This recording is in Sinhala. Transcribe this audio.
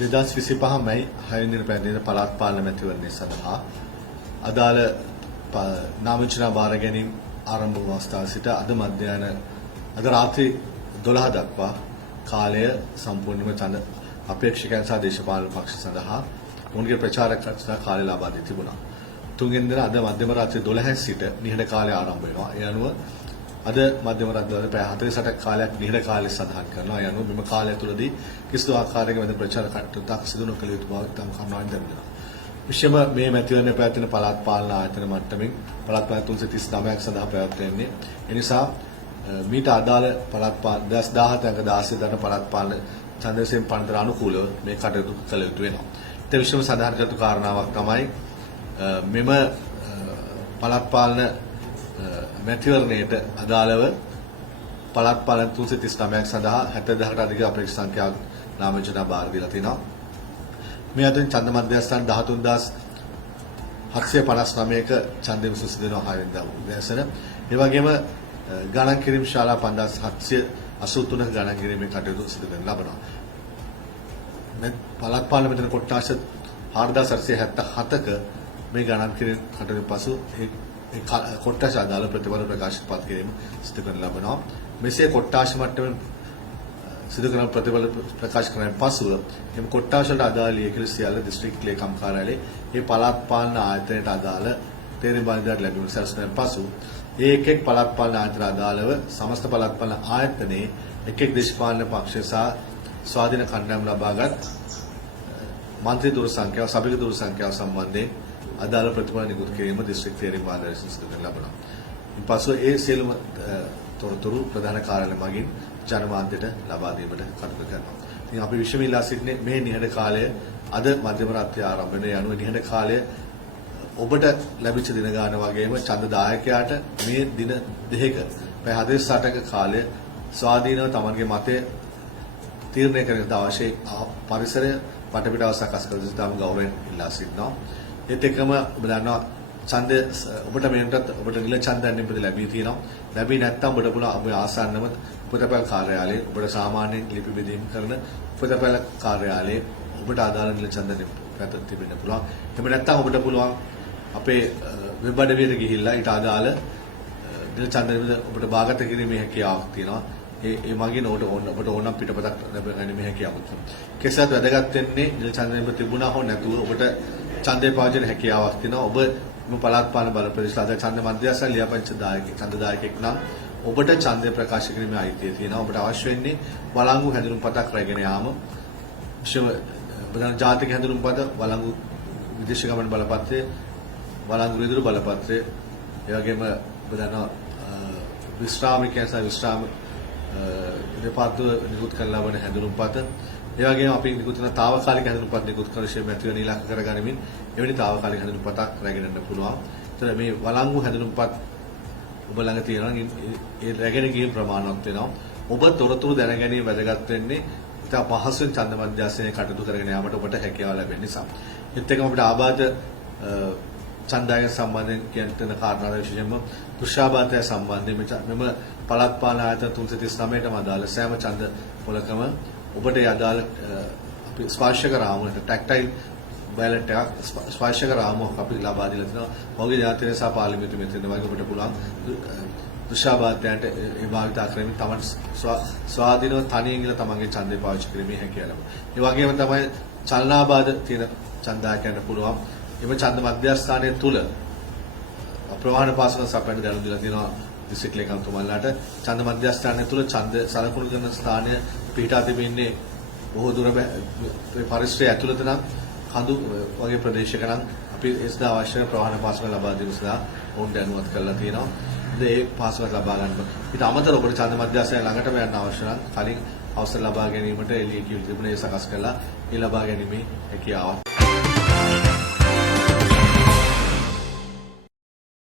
2025 මැයි 6 වෙනිදා පැවැත්වෙන පළාත් පාලන මැතිවරණය සඳහා අදාළ නාමචිරා බාර ගැනීම ආරම්භ වූ අවස්ථාවේ සිට අද රාත්‍රී 12 දක්වා කාලය සම්පූර්ණයෙන්ම ඡන්ද අපේක්ෂකයන් සහ දේශපාලන පක්ෂ සඳහා ඔවුන්ගේ ප්‍රචාරකයන් සඳහා කාලය ලබා දී තිබුණා. තුන්වෙනි දින අද මධ්‍යම රාත්‍රී 12 සිට නිහඬ කාලය ආරම්භ වෙනවා. ඒ අනුව අද මධ්‍යම රාත්‍රියේ පැය 48ක් කාලයක් නිහඬ කාලය සඳහන් කරනවා. ඒ අනුව මෙම කාලය තුළදී කිසිදු ආකාරයක වෙන ප්‍රචාර කටයුත්තක් සිදු නොකළ යුතු බව තම කරුණාවෙන් දැනෙනවා. විශේෂම මේ මැතිවරණය පැවැත්වෙන පළාත් පාලන ආයතන මට්ටමින් පළාත් පාලන 339ක් සඳහා පැවැත්වෙන්නේ. ඒ නිසා මීට අදාළ පළාත් පාලන 2017 අංක 16 දරන පළාත් පාලන ඡන්දයෙන් පන්තර අනුකූලව මේ කටයුතු කළ යුතු වෙනවා. ඒ විශේෂම සඳහන් කළ යුතු කාරණාවක් තමයි මෙම පළාත් පාලන මැතිවරණයට අදාළව පළාත් පාලන 339ක් සඳහා 70000කට අධික අපේක්ෂක සංඛ්‍යාවක් නාමචිරා බාර දීලා තිනවා. මේ අතරින් ඡන්ද මධ්‍යස්ථාන 13759ක ඡන්දෙ විසුසු දෙනවා 6 වෙනිදා උදෑසන. ඒ වගේම ගණන් කිරීම ශාලා 5783ක ගණන් කිරීමේ කටයුතු සිදු කරන ලබනවා. මේ පළාත් පාලන මෙතන කොට්ටාශ 4877ක මේ ගණන් කිරීම කටයුතු පසු ඒ කොට්ටාශ අදාළ ප්‍රතිඵල ප්‍රකාශ පත් කිරීම සිදු කරන ලබනවා. මෙසේ කොට්ටාශ මට්ටමේ සිදු කරන ප්‍රතිඵල ප්‍රකාශ කරන පසුව එම කොට්ටාශ වලට අදාළ ලියකිලි සියල්ල දිස්ත්‍රික් ලේකම් කාර්යාලයේ මේ පළාත් පාලන ආයතනයට අදාළ තේරීම් බන්ධනයට ලැබීම සැලසෙන පසු ඒ එක් පළාත් පාලන ආයතන අදාළව සමස්ත පළාත් පාලන ආයතනයේ එක් දේශපාලන පක්ෂ සහ ස්වාධීන කණ්ඩායම් ලබාගත් මන්ත්‍රී දුර සංඛ්‍යාව සභික දුර සංඛ්‍යාව සම්බන්ධයෙන් අදාළ ප්‍රතිඵල නිකුත් කිරීම දිස්ත්‍රික් තේරීම් බන්ධනයෙන් සිදු කරන ලබනවා. ඉන්පසු ඒ සියලුම තොරතුරු ප්‍රධාන කාර්යාලය මගින් ජනමාධ්‍යට ලබා දීමට කටයුතු කරනවා. ඉතින් අපි විශ්වම ඉල්ලා සිටින්නේ මේ නිහඬ කාලය අද මධ්‍යම රාත්‍රිය ආරම්භ වෙන යනුව නිහඬ කාලය ඔබට ලැබිච්ච දින ගාන වගේම ඡන්ද දායකයාට මේ දින දෙකක පැය 48ක කාලය ස්වාධීනව තමන්ගේ මතය තීරණය කරගන්න අවශ්‍ය පරිසරය පටපිටාව සකස් කර දෙන්න ගෞරවයෙන් ඉල්ලා සිටිනවා. ඒත් එක්කම ඔබ දන්නවා ඡන්ද ඔබට මේකට ඔබට නිල ඡන්දයන් නිපද ලැබී තියෙනවා. ලැබී නැත්නම් ඔබට පුළුවන් ඔබ ආසන්නම උපතපැල් කාර්යාලයේ ඔබට සාමාන්‍ය ලිපි බෙදීම් කරන උපතපැල් කාර්යාලයේ ඔබට අදාළ නිල ඡන්ද නිපද තිබෙන්න පුළුවන්. එහෙම නැත්නම් ඔබට පුළුවන් අපේ වෙබ් අඩවියට ගිහිල්ලා ඊට අදාළ නිල ඡන්ද නිපද ඔබට බාගත කිරීමේ හැකියාවක් තියෙනවා. ඒ මගින් ඔබට ඕනම් පිටපතක් ලැබ ගැනීමේ හැකියාවක් තියෙනවා. කෙසේත් වැදගත් වෙන්නේ නිල ඡන්ද නිපද තිබුණා හෝ නැතුව ඔබට ඡන්දේ පාවිච්චි කරන හැකියාවක් තියෙනවා. ඔබ පළාත් පාලන බල ප්‍රදේශවල ඡන්ද මධ්‍යස්ථාන ලියාපදිංචි ඡන්ද දායකයෙක් නම් ඔබට ඡන්දය ප්‍රකාශ කිරීමේ අයිතිය තියෙනවා. ඔබට අවශ්‍ය වෙන්නේ වළංගු හැඳුනුම්පතක් රැගෙන යාම. විශේෂ ප්‍රධාන ජාතික හැඳුනුම්පත, වළංගු විදේශ ගමන් බලපත්‍රය, වළංගු රියදුරු බලපත්‍රය, ඒ වගේම ප්‍රධාන විශ්‍රාමිකයන් සහ විශ්‍රාම දෙපාර්තමේන්තුව නිකුත් කළ ලබන හැඳුනුම්පත, ඒ වගේම අපි නිකුත් කරන తాවකාලික හැඳුනුම්පත් නිකුත් කරන ශේම මැතිවරණ ඉලක්ක කරගනිමින් එවැනි తాවකාලික හැඳුනුම්පතක් රැගෙන යන්න පුළුවන්. ඒතර මේ වළංගු හැඳුනුම්පත් ඔබ ළඟ තියෙනවා. ඒ රැගෙන ගිය ප්‍රමාණවත් වෙනවා. ඔබ තොරතුරු දැනගැනීම වැදගත් වෙන්නේ ඉතා පහසුවෙන් ඡන්ද මධ්‍යස්ථානයේ කටයුතු කරගෙන යාමට ඔබට හැකියාව ලැබෙන නිසා. ඒත් එක්කම අපිට ආබාධ ඡන්දය සම්බන්ධයෙන් කියන කාරණා විශේෂයෙන්ම දුෂ්ටාබාධය සම්බන්ධයෙන් මෙම පළාත් පාලන ආයතන 339ටම අදාළ සෑම ඡන්ද පොලකම ඔබට අදාළ අපි ස්පර්ශක රාමුවට ටැක්ටයිල් බැලට් එකක් ස්පර්ශක රාමුවක් අපි ලබා දීලා තිනවා. මොහුගේ ජාතික සහ පාර්ලිමේන්තු මෙතන වගේ ඔබට පුළුවන් දුෂ්ටාබාධයන්ට ඒ භාවිතා කරමින් තමන් ස්වාධීනව තනියෙන් ඉඳලා තමන්ගේ ඡන්දේ පාවිච්චි කිරීමේ හැකියාව ලැබෙනවා. ඒ වගේම තමයි චලනාබාධ තියෙන ඡන්දයන්ට පුළුවන් එම ඡන්ද මධ්‍යස්ථානයේ තුල ප්‍රවාහන පාසල සපයන දැනුම් දීලා තියෙනවා දිස්ත්‍රික් ලේකම්තුමාලාට. ඡන්ද මධ්‍යස්ථානයේ තුල ඡන්ද සලකුණු කරන ස්ථානය පිහිටා තිබෙන්නේ බොහෝ දුර පරිසරය ඇතුළත නම් කඳු වගේ ප්‍රදේශයක නම් අපි ඒ සඳහා අවශ්‍ය ප්‍රවාහන පාසල ලබා දීම සඳහා ඔවුන්ට අනුමත කරලා තියෙනවා. ඒ පාසල ලබා ගන්න. ඊට අමතරව ඔබට ඡන්ද මධ්‍යස්ථානය ළඟටම යන්න අවශ්‍ය නම් කලින් අවසර ලබා ගැනීමට එළිය කියු තිබුණේ සකස් කළා. ඒ ලබා ගැනීමේ හැකියාවක්